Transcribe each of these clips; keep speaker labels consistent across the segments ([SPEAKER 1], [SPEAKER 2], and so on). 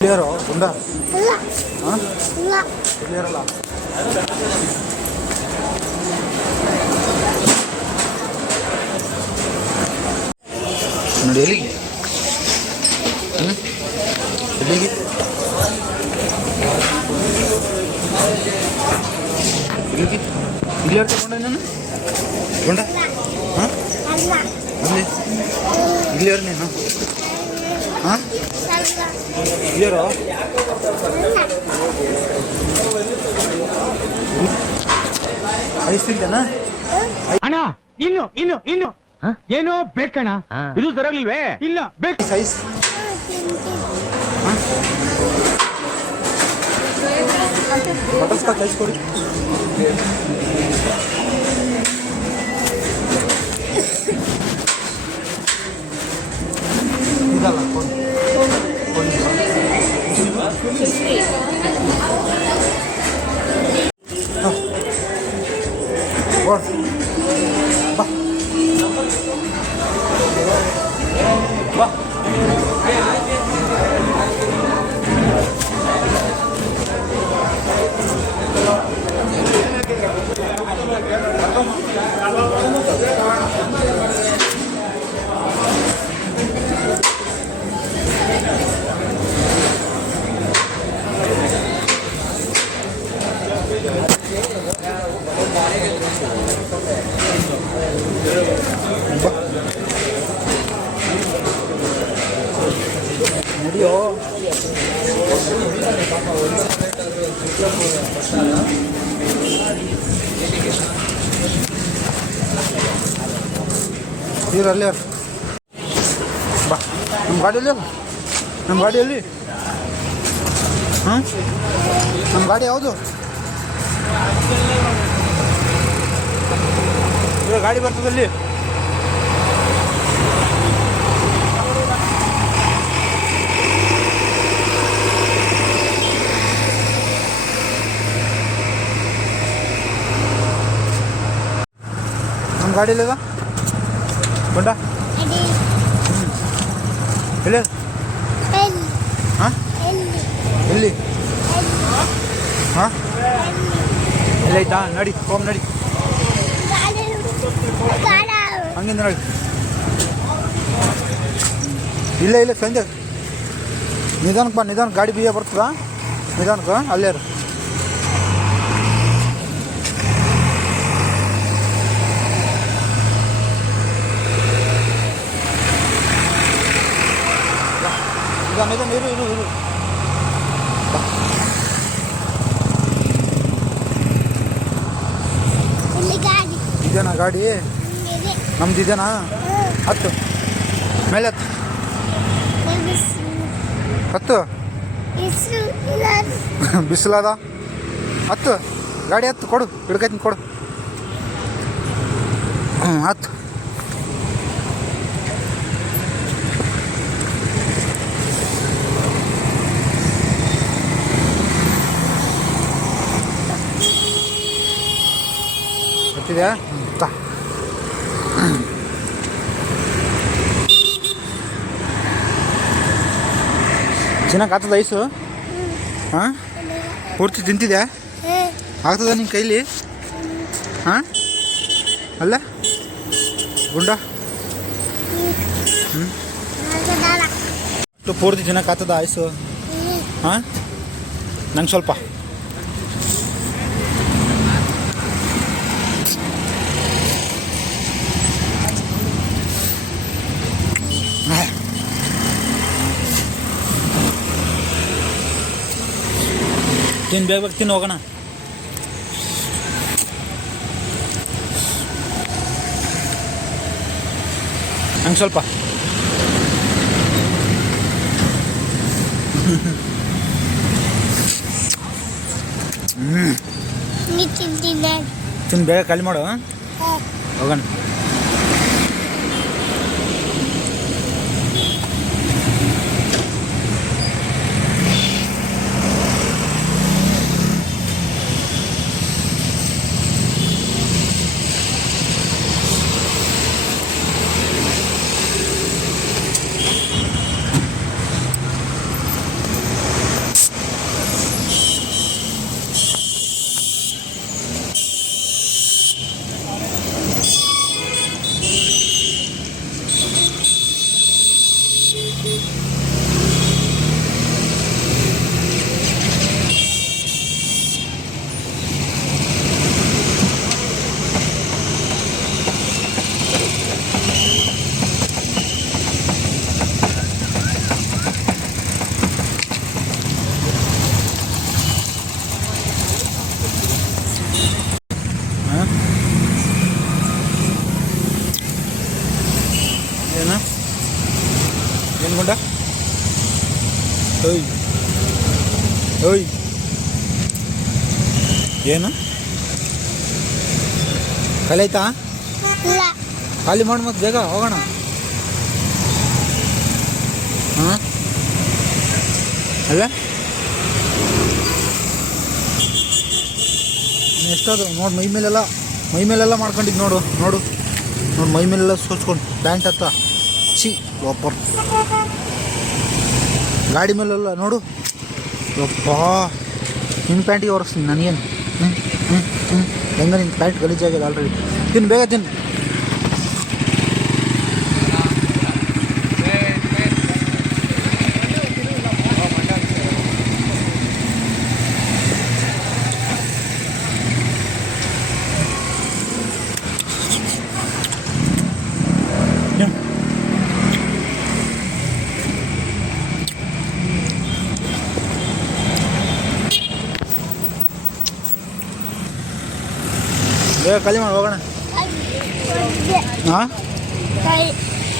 [SPEAKER 1] Clear ಗುಂಡ
[SPEAKER 2] ಇಲ್ಲ
[SPEAKER 1] ಹಾಂ
[SPEAKER 2] ಇಲ್ಲ
[SPEAKER 1] ಕ್ಲಿಯರ್ ಅಲ್ಲ ನೋಡಿ ಎಲ್ಲಿಗೆ ಹ್ಮ್? ಎಲ್ಲಿಗೆ ಎಲ್ಲಿಗೆ ಇಲ್ಲಿ ಯಾರು ತಗೊಂಡೆ ನಾನು ತಗೊಂಡ ಹಾಂ
[SPEAKER 2] ಅಲ್ಲ
[SPEAKER 1] ಅಲ್ಲಿ ಇಲ್ಲಿ ಯಾರು ನೀನು ಹಾಂ
[SPEAKER 2] ಅಲ್ಲ
[SPEAKER 1] ಇಲ್ಲಿಯಾರೋ ಐಸ್ ತಿಂತೇನಾ
[SPEAKER 3] ಅಣ್ಣ ಇನ್ನು ಇನ್ನು ಇನ್ನು ಏನೋ ಬೇಕಣ್ಣ ಇದು ಸರಿಯಾಗ್ಲಿಲ್ವೇ ಇಲ್ಲ ಬೇಕು
[SPEAKER 1] ಸ್ಕಾಚ್ ಐಸ್ ಕೊಡಿ. ಇದಲ್ಲ ಕೊಡಿ ಕೊಡಿ ಹಾಂ. ನಡಿಯೋ ಇವ್ರು ಬಾ ನಮ್ಮ ಗಾಡಿಯಲ್ಲಿ ಅಲ್ಲ ನಮ್ಮ ಗಾಡಿಯಲ್ಲಿ? ಹಾಂ? ನಮ್ಮ ಗಾಡಿ ಯಾವುದು? ಇವಾಗ ಗಾಡಿ ಬರ್ತದಲ್ಲಿ ನಮ್ಮ ಗಾಡಿ ಇಲ್ಲದ ಬಂಡ
[SPEAKER 2] ಇಲ್ಲ
[SPEAKER 1] ಎಲ್ಲಿ?
[SPEAKER 2] ಎಲ್ಲಿ?
[SPEAKER 1] ಹಾಂ?
[SPEAKER 2] ಎಲ್ಲ ಆಯ್ತಾ
[SPEAKER 1] ಹಾಂ ನಡಿ ಹೋಗಿ ನಡಿ. ಹಂಗಿಂದ ನೋಡಿ ಇಲ್ಲ ಇಲ್ಲ ಸಂಜೆ ನಿಧಾನಕ್ಕೆ ಬಾ ನಿಧಾನಕ್ಕೆ ಗಾಡಿ ಬೀಗ ಬರ್ತದ ನಿಧಾನಕ್ಕೆ ಅಲ್ಲೇ ಇರು. ನಿಧಾನ ನಿಧಾನ ಇರು ಇರು ಇರು
[SPEAKER 2] ಇಲ್ಲಿ ಗಾಡಿ
[SPEAKER 1] ಇದೇನಾ ಗಾಡಿ? ನಮ್ದು ಇದೇನಾ? ಹತ್ತು. ಮೇಲೆ ಹತ್ತು. ಹತ್ತು? ಬಿಸಿಲದ? ಹತ್ತು. ಗಾಡಿ ಹತ್ತು, ಕೊಡು. ಹಿಡ್ಕೈತೀನಿ, ಕೊಡು. ಹ್ಞೂ ಹತ್ತು. ಹತ್ತಿದ್ಯಾ ಹ್ಞೂ ತಾ ಚೆನ್ನಾಗಿ ಆಗ್ತದ ಐಸು? ಹಾಂ? ಪೂರ್ತಿ ತಿಂತಿದ್ಯಾ? ಆಗ್ತದ ನಿನ್ನ ಕೈಲಿ? ಹಾಂ? ಅಲ್ಲ? ಗುಂಡ. ಹ್ಞೂ ಪೂರ್ತಿ ಚೆನ್ನಾಗಿ ಆಗ್ತದ ಐಸು? ಹಾಂ? ನಂಗೆ ಸ್ವಲ್ಪ. ತಿನ್ ಬೇಗ ಬೇಗ ತಿನ್ನು ಹೋಗೋಣ. ಹಂಗೆ ಸ್ವಲ್ಪ. ತಿನ್ ಬೇಗ ಖಾಲಿ ಮಾಡು ಹೋಗೋಣ. ಮುಂಡ ওই ಏನು?
[SPEAKER 2] ಖಾಲಿ
[SPEAKER 1] ಖಾಲಿ ಮಾಡಿ ಮತ್ತೆ ಬೇಗ ಹೋಗೋಣ. ಹಾಂ? ಅಲ್ಲ? ಎಷ್ಟದು? ನೋಡು ಮೈ ಮೇಲೆಲ್ಲ ಮೈ ಮೇಲೆಲ್ಲ ಮಾಡ್ಕೊಂಡಿದ್ದು ನೋಡು ನೋಡು. ನೋಡು ಮೈ ಮೇಲೆಲ್ಲ ಸೋಚ್ಕೊಂಡು ಪ್ಯಾಂಟ್ ಹತ್ತ ಛೀ ಒಬ್ಬರು. ಗಾಡಿ ಮೇಲೆಲ್ಲ ನೋಡು. ಒಬ್ಬ ನಿನ್ನ ಪ್ಯಾಂಟಿಗೆ ಒರೆಸ್ತೀನಿ, ನನಗೇನು? ಹ್ಞೂ ಹ್ಞೂ ಹ್ಞೂ ಹೆಂಗೆ ನಿನ್ನ ಪ್ಯಾಂಟ್ ಗಲೀಜಾಗಿದೆ ಆಲ್ರೆಡಿ ತಿನ್ನು, ಬೇಗ ತಿನ್ನು. ಬೇಗ ಖಾಲಿ ಮಾಡಿ ಹೋಗೋಣ ಹಾಂ
[SPEAKER 2] ಕೈ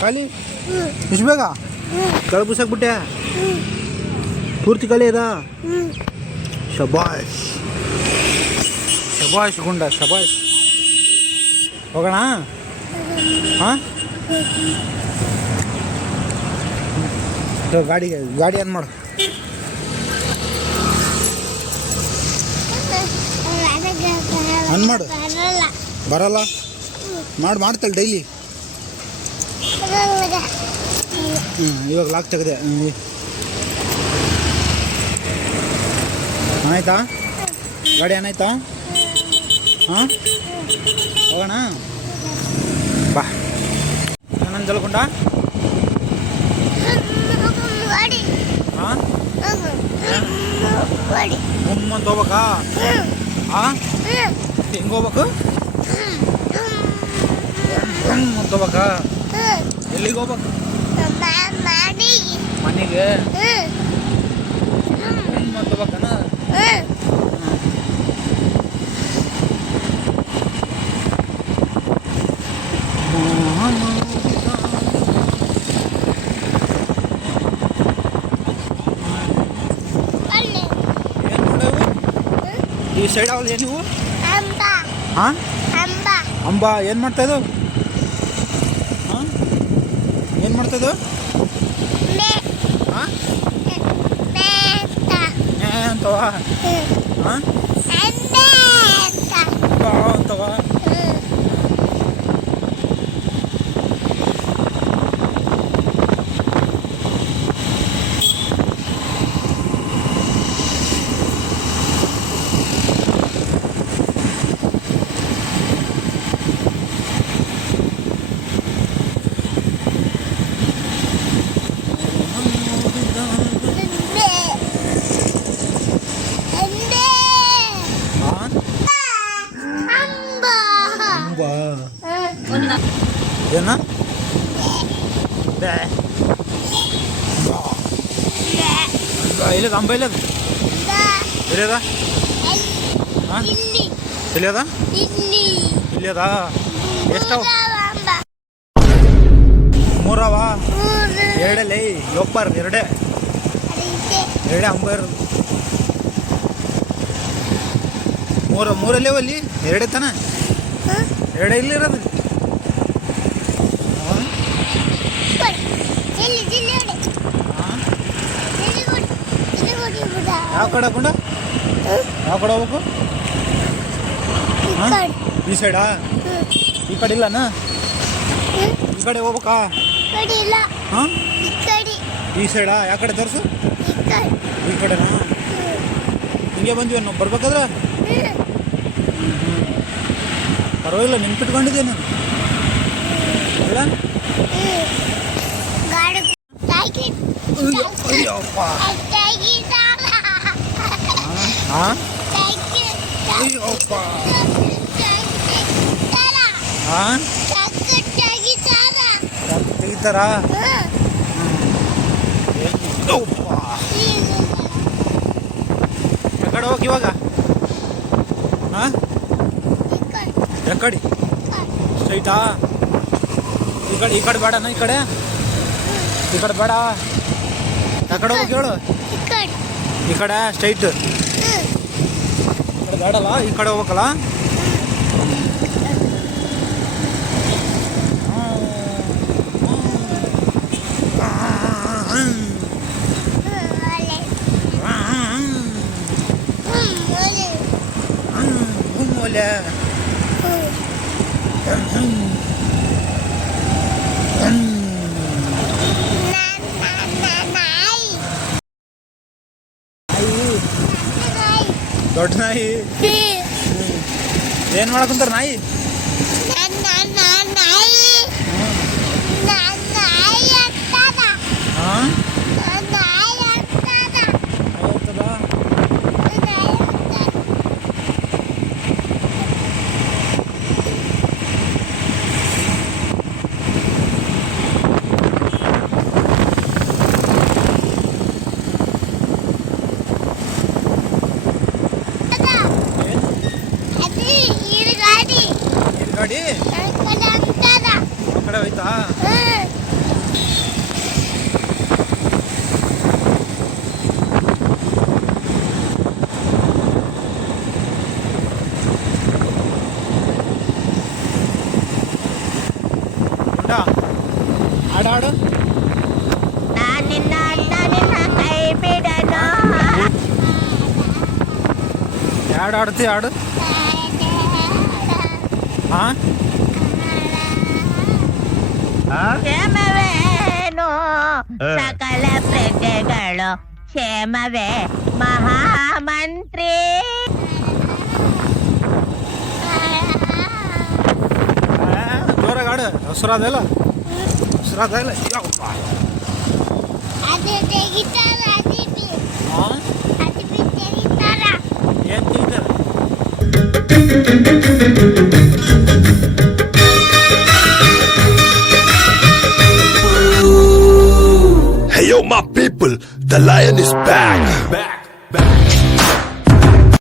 [SPEAKER 1] ಖಾಲಿ
[SPEAKER 2] ಹ್ಞೂ
[SPEAKER 1] ಇಷ್ಟು ಬೇಗ
[SPEAKER 2] ಹ್ಞೂ
[SPEAKER 1] ಕೆಳಗೆ ಬಿಸಾಕ್ಬಿಟ್ಟೆ
[SPEAKER 2] ಹ್ಞೂ
[SPEAKER 1] ಪೂರ್ತಿ ಖಾಲಿ ಅದಾ
[SPEAKER 2] ಹ್ಞೂ
[SPEAKER 1] ಶಬಾಷ್ ಶಬಾಷ್ ಗುಂಡ ಶಬಾಷ್ ಹೋಗೋಣ ಹಾಂ ಗಾಡಿಗೆ ಗಾಡಿ ಏನು ಮಾಡು ಅನ್ ಮಾಡು.
[SPEAKER 2] ಬರಲ್ಲ.
[SPEAKER 1] ಬರಲ್ಲ? ಮಾಡಿ ಮಾಡ್ತಾಳೆ ಡೈಲಿ.
[SPEAKER 2] ಬರಲ್ಲ.
[SPEAKER 1] ಹ್ಞೂ ಇವಾಗ ಲಾಕ್ ತೆಗೆದೆ. ಆಯ್ತಾ? ಗಾಡಿ ಏನಾಯ್ತಾ ಹಾಂ? ಹೋಗೋಣ? ಬಾ. ನನ್ನ ಜಲ್ಕೊಂಡ?
[SPEAKER 2] ಗಾಡಿ.
[SPEAKER 1] ಹಾಂ?
[SPEAKER 2] ಗಾಡಿ.
[SPEAKER 1] ಮುಮ್ಮ ಅಂತ ಹೋಗ್ಬೇಕಾ? ಹಾಂ? ಹೆಂಗೆ ಹೋಗ್ಬೇಕು ಹ್ಮ್ ಅಂತ ಹೋಗ್ಬೇಕಾ ಎಲ್ಲಿಗೆ ಹೋಗ್ಬೇಕು
[SPEAKER 2] ಮಾಡಿ
[SPEAKER 1] ಮನೆಗೆ ಹ್ಮ್ ಅಂತ ಹೋಗ್ಬೇಕನ
[SPEAKER 2] ಅಲ್ಲಿ
[SPEAKER 1] ಏನು ನೋಡವು ಈ ಸೈಡ್ ಅವಳು ಏನು ಇವು
[SPEAKER 2] ಅಂಬ
[SPEAKER 1] ಹಾಂ?
[SPEAKER 2] ಅಂಬ.
[SPEAKER 1] ಅಂಬ ಏನು ಮಾಡ್ತಾ ಇದ್ದು? ಹಾಂ? ಏನು ಮಾಡ್ತಾ ಇದ್ದು? ಹಾಂ? ಹಾಂ
[SPEAKER 2] ಅಂಬೇತ
[SPEAKER 1] ಬಾ ಅಂತವ
[SPEAKER 2] ಅಂಬೆ ಅಂಬೆ
[SPEAKER 1] ಹಾಂ
[SPEAKER 2] ಅಂಬ
[SPEAKER 1] ಅಂಬ ಬೇ. ಇಲ್ಲದ ಅಂಬ ಇಲ್ಲದ ಇಲ್ಲದ ಇಲ್ಲದ
[SPEAKER 2] ಇಲ್ಲಿ
[SPEAKER 1] ಇಲ್ಲದ ಎಷ್ಟವ? ಮೂರವ?
[SPEAKER 2] ಎರಡೇ
[SPEAKER 1] ಎರಡೇ ಯೊಪ್ಪರ್ ಎರಡೇ. ಎರಡೇ ಅಂಬ ಇರೋದು. ಮೂರ ಮೂರಲ್ಲೇ ಅಲ್ಲಿ? ಎರಡೇ ತಾನ? ಎರಡೇ ಇಲ್ಲಿರೋದು ಹಾಂ
[SPEAKER 2] ಕೊಡು ಇಲ್ಲಿ ಇಲ್ಲಿ ಕೊಡು
[SPEAKER 1] ಹಾಂ
[SPEAKER 2] ಇಲ್ಲಿ ಕೊಡು ಇಲ್ಲಿ ಕೊಡಿ ಬಿಡ
[SPEAKER 1] ಯಾವ ಕಡೆ ಹಾಕೊಂಡ? ಯಾವ ಕಡೆ ಹೋಗ್ಬೇಕು? ಈ ಸೈಡಾ. ಈ ಕಡೆ ಇಲ್ಲನಾ? ಈ ಕಡೆ ಹೋಗ್ಬೇಕಾ? ಹಾಂ?
[SPEAKER 2] ಈ
[SPEAKER 1] ಸೈಡಾ? ಯಾವ ಕಡೆ ತೋರಿಸು?
[SPEAKER 2] ಈ ಕಡೆ.
[SPEAKER 1] ಈ ಕಡೆನಾ? ಹಿಂಗೆ ಬಂದ್ವಿ ನಾವು ಬರ್ಬೇಕಾದ್ರೆ? ಪರವಾಗಿಲ್ಲ ನೆನ್ಪಿಟ್ಕೊಂಡಿದ್ದೆ ನಾನು ಇಲ್ಲ ಅಯ್ಯಪ್ಪ ಹಾಂ ಹಾಂ ತೆಗಿತಾರಾ ಎಕಡೆ ಹೋಗಿ ಇವಾಗ? ಹಾಂ ಎಕಡೆ? ಸ್ಟ್ರೈಟಾ? ಈ ಕಡೆ ಈ ಕಡೆ ಬೇಡನಾ ಈ ಕಡೆ? ಈ ಕಡೆ ಬೇಡ. ಆ ಕಡೆ ಹೋಗಿ ಹೇಳು.
[SPEAKER 2] ಕಡೆ.
[SPEAKER 1] ಈ ಕಡೆ, ಸ್ಟ್ರೈಟ್. ಈ ಕಡೆ ದಾಡಲ್ಲ ಈ ಕಡೆ ಹೋಗ್ಬೇಕಲ್ಲ ದೊಡ್ಡ ನಾಯಿ? ಏನ್ ಮಾಡಕಂತಾರ ನಾಯಿ ಹಾ ಹೌದಲ್ಲ? ಏನ್? ಏನ್ ಗಾಡಿ ಆ ಕಡೆ ಹೋಯ್ತಾ? ಗುಂಡ, ಹಾಡು ಹಾಡು. ಆಡ್ತಿ ಹಾಡು?
[SPEAKER 4] ಕ್ಷೇಮವೇನು ಸಕಲ ಪ್ರಜೆಗಳು ಕ್ಷೇಮವೇ ಮಹಾಮಂತ್ರಿ
[SPEAKER 1] ಜೋರಾಗಿ ಹಾಡು ಹಸುರಾದಲ್ಲ ಹಸುರಾದಲ್ಲ ಯಪ್ಪ
[SPEAKER 2] ಅದು ತೆಗಿತಾರ ಅದಿಪಿ
[SPEAKER 5] Hey yo, my people, the lion is back. Back, back.